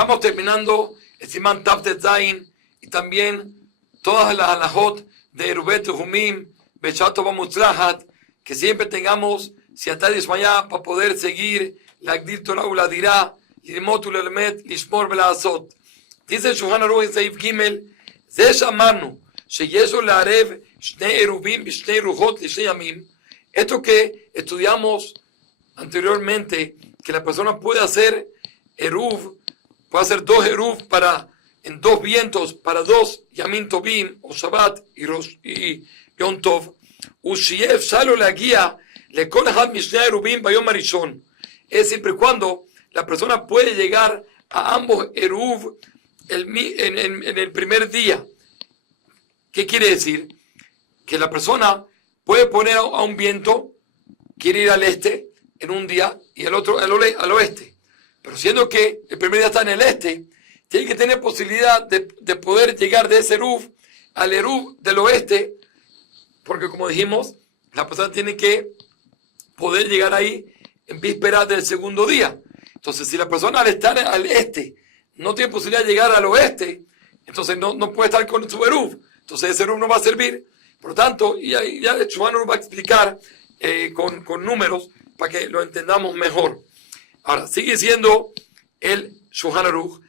estamos terminando el Simán Taftet Zain y también todas las halajot de Erubet Humim, Bechato Bamutzlahat, que siempre tengamos Siatad Yishmaya para poder seguir la Agdil Torah Uladirá, Limotul Elmet, Lishmor Belazot. Dice Shulchan Aruch en Seif Gimel, Ze Shamarnu, Sheyeso La'arev, Shnei Eruvim, Shnei Ruchot, Lishnei Yamim. Esto que estudiamos anteriormente, que la persona puede hacer Eruv, puede hacer 2 Eruv en 2 vientos para 2 Yamin Tovim o Shabbat y Yom Tov. Ushiev Shalo la guía le Kol Had Mishnei Eruvim Bayom Arishon. Es siempre y cuando la persona puede llegar a ambos Eruv en el primer día. ¿Qué quiere decir? Que la persona puede poner a un viento, quiere ir al este en un día y el otro al oeste. Pero siendo que el primer día está en el este, tiene que tener posibilidad de poder llegar de ese Eruv al Eruv del oeste, porque como dijimos, la persona tiene que poder llegar ahí en víspera del segundo día. Entonces, si la persona al estar al este no tiene posibilidad de llegar al oeste, entonces no puede estar con su Eruv. Entonces ese Eruv no va a servir. Por lo tanto, y ahí ya Shulchan Aruch va a explicar con números para que lo entendamos mejor. Ahora, sigue siendo el Shulchan Aruch,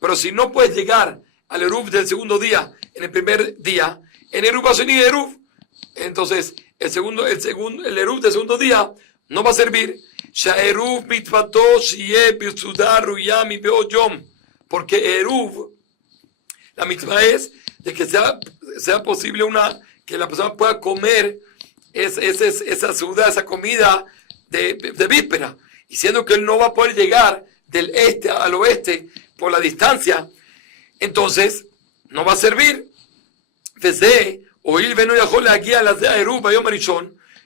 pero si no puedes llegar al Eruv del segundo día en el primer día, en Eruv Hasheni Eruv, entonces el Eruv del segundo día no va a servir. Porque Eruv, la mitzvah es de que sea posible que la persona pueda comer esa ciudad, esa comida de víspera. Y siendo que él no va a poder llegar del este al oeste por la distancia, entonces no va a servir.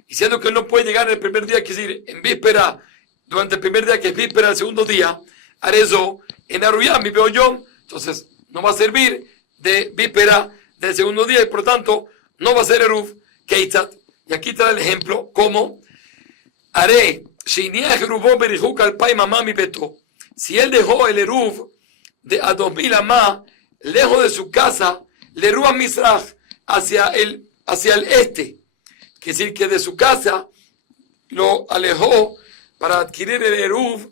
Y siendo que él no puede llegar en el primer día, que es decir, en víspera, durante el primer día que es víspera del segundo día, Arezo, en Aruyam, mi Beoyom, entonces no va a servir de víspera del segundo día y por lo tanto no va a ser Eruv Keitzat. Y aquí trae el ejemplo como Are, si él dejó el Eruv a 2000 amá lejos de su casa, el Eruv a Mizrach hacia el este, que es decir que de su casa lo alejó para adquirir el Eruv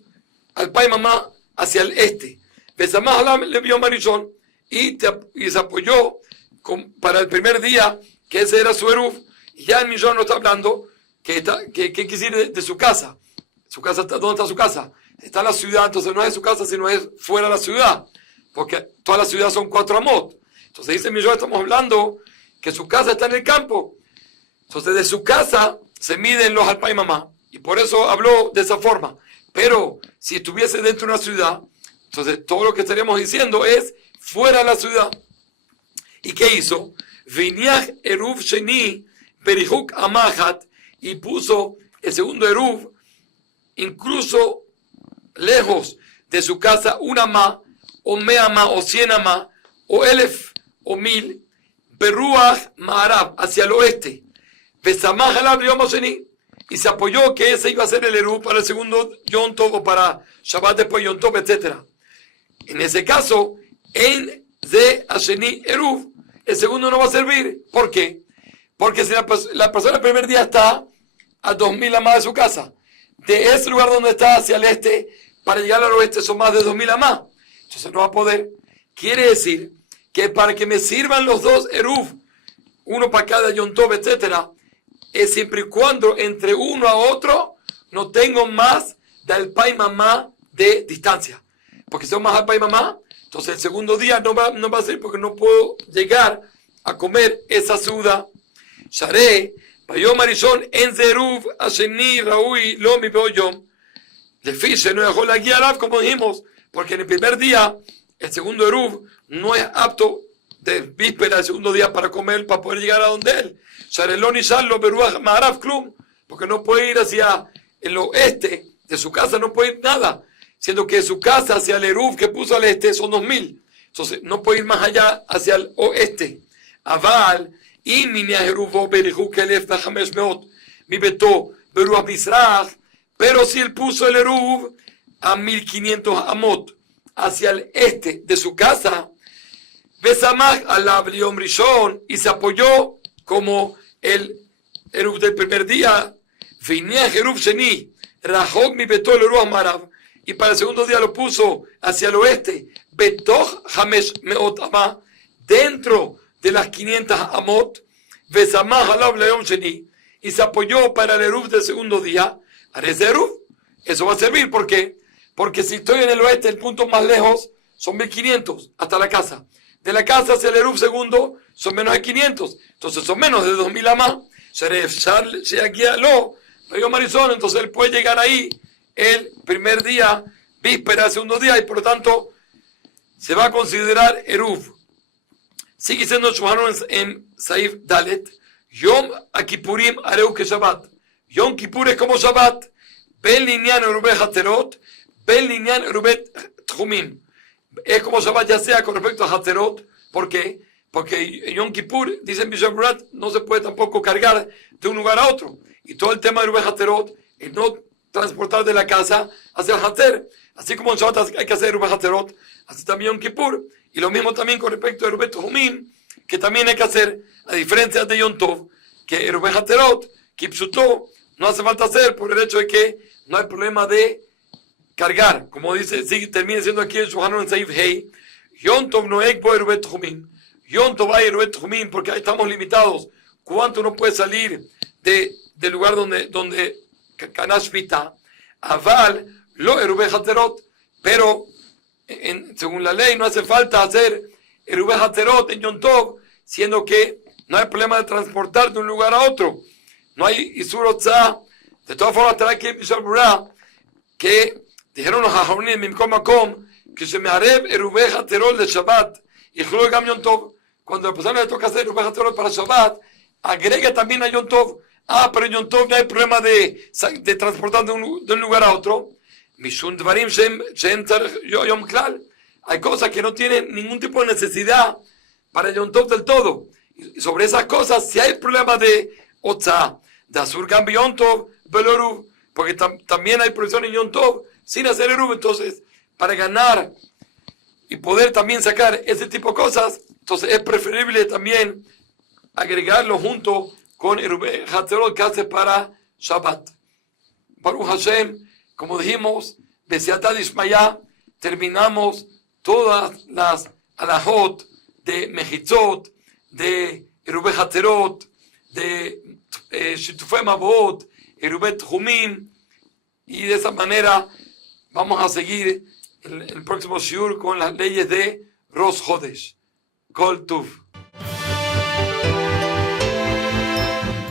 al Pai Mamá hacia el este. Le vio Marishon y se apoyó para el primer día, que ese era su Eruv. Y ya el Millón no está hablando que quiere decir de su casa. ¿Su casa dónde está su casa? Está en la ciudad, entonces no es su casa, sino es fuera de la ciudad. Porque todas las ciudades son 4 amot. Entonces dice el Millón, estamos hablando que su casa está en el campo. Entonces de su casa se miden los alpay mamá. Y por eso habló de esa forma. Pero si estuviese dentro de una ciudad, entonces todo lo que estaríamos diciendo es fuera de la ciudad. ¿Y qué hizo? Viniach Eruv Sheni Perihuk Amahat, y puso el segundo Eruv incluso lejos de su casa, una ma, o meama, o 100 ama, o 1000, o 1000, Beruach Maharab, hacia el oeste. Besamach Alab Yom Sheni, y se apoyó que ese iba a ser el Eruv para el segundo Yom Tov o para Shabbat después Yom Tov, etc. En ese caso, en Ze Asheni Eruv, el segundo no va a servir. ¿Por qué? Porque si la persona el primer día está a 2000 amás de su casa, de ese lugar donde está hacia el este, para llegar al oeste son más de 2000 amás. Entonces no va a poder. Quiere decir que para que me sirvan los 2 Eruv, uno para cada Yom Tov, etc., es siempre y cuando entre uno a otro no tengo más del Pai Mamá de distancia. Porque si son más al Pai Mamá, entonces el segundo día no va a ser porque no puedo llegar a comer esa ciudad. Sharé, Bayom Arishon, en Zeruv, Asheni, Raúi, Lomi, Beoyom. Le fiche, no dejó la guía, como dijimos, porque en el primer día, el segundo Eruv no es apto de víspera del segundo día para comer, para poder llegar a donde él. Shareloni, Shalom, Beruach, Maharaf, Klum, porque no puede ir hacia el oeste, de su casa no puede ir nada, siendo que su casa hacia el Eruv que puso al este son 2000. Entonces no puede ir más allá hacia el oeste. Aval, אם מניע הרובו בריחוק 1,500 מביתו ברוח מזרח, Pero si él puso el Eruv a 1500 amot hacia el este de su casa, Besamach alab Yom Rishon, y se apoyó como el Eruv del primer día, Viniach Eruv Sheni, Rajok mi Betol Eruv Marav, y para el segundo día lo puso hacia el oeste, Betoch Hamesh Meot Amah, dentro de las 500 amot, Besamach alab Yom Sheni, y se apoyó para el Eruv del segundo día. Haré ese Eruv, eso va a servir, ¿por qué? Porque si estoy en el oeste, el punto más lejos son 1500 hasta la casa. De la casa hacia el Eruv segundo son menos de 500, entonces son menos de 2000 amá. Entonces él puede llegar ahí el primer día, víspera, segundo día, y por lo tanto se va a considerar Eruv. Sigue siendo Shulchan en Saif Dalet, Yom Akipurim Areu que Shabbat. Yom Kippur es como Shabbat, Ben Linyan Erubet Haterot, Ben Linyan Erubet Tchumim. Es como Shabbat ya sea con respecto a Haterot. ¿Por qué? Porque Yom Kippur, dicen Bishop Murat, no se puede tampoco cargar de un lugar a otro. Y todo el tema de Erubet Haterot es no transportar de la casa hacia el Hater. Así como en Shabbat hay que hacer Erubet Haterot, así también Yom Kippur. Y lo mismo también con respecto a Erubet Tchumim, que también hay que hacer, a diferencia de Yom Tov, que Erubet Haterot, Kipsutó, no hace falta hacer por el hecho de que no hay problema de cargar. Como dice, termina siendo aquí el Shulchan en Saif Hei, Yom Tov Noek Bo Erubet Tchumim, Yom Tov hay Erubet Tchumim, porque ahí estamos limitados. ¿Cuánto uno puede salir del lugar donde Kanash Vita? Aval, lo Erubet Haterot, pero según la ley no hace falta hacer Erubet Haterot en Yom Tov, siendo que no hay problema de transportar de un lugar a otro. No hay Isur Otzah. De todas formas, estará aquí en Bishop Murat que dijeron los Hajonim en Mimkom Makom que se me haré Erubet Haterot de Shabbat y Chloe Gam Yom Tov. Cuando a la persona le toca hacer Erubet Haterot para Shabbat, agrega también a Yom Tov. Pero en Yom Tov no hay problema de transportar de un lugar a otro. Mishun Dvarim Shem Yom Klal. Hay cosas que no tienen ningún tipo de necesidad para Yom Tov del todo. Y sobre esas cosas, si hay problema de Otzah, de Asur Gam Yom Tov, Beloruv, porque también hay prohibición en Yom Tov sin hacer Eruv. Entonces, para ganar y poder también sacar ese tipo de cosas, entonces es preferible también agregarlo junto con Erubet Haterot que hace para Shabbat. Baruch Hashem, como dijimos, de Seatad Ishmayá, terminamos todas las alajot de Mejitzot, de Erubet Haterot, de Shitufei Mavot, Erubet Tchumim, y de esa manera vamos a seguir el próximo shiur con las leyes de Rosh Chodesh. Kol Tuv.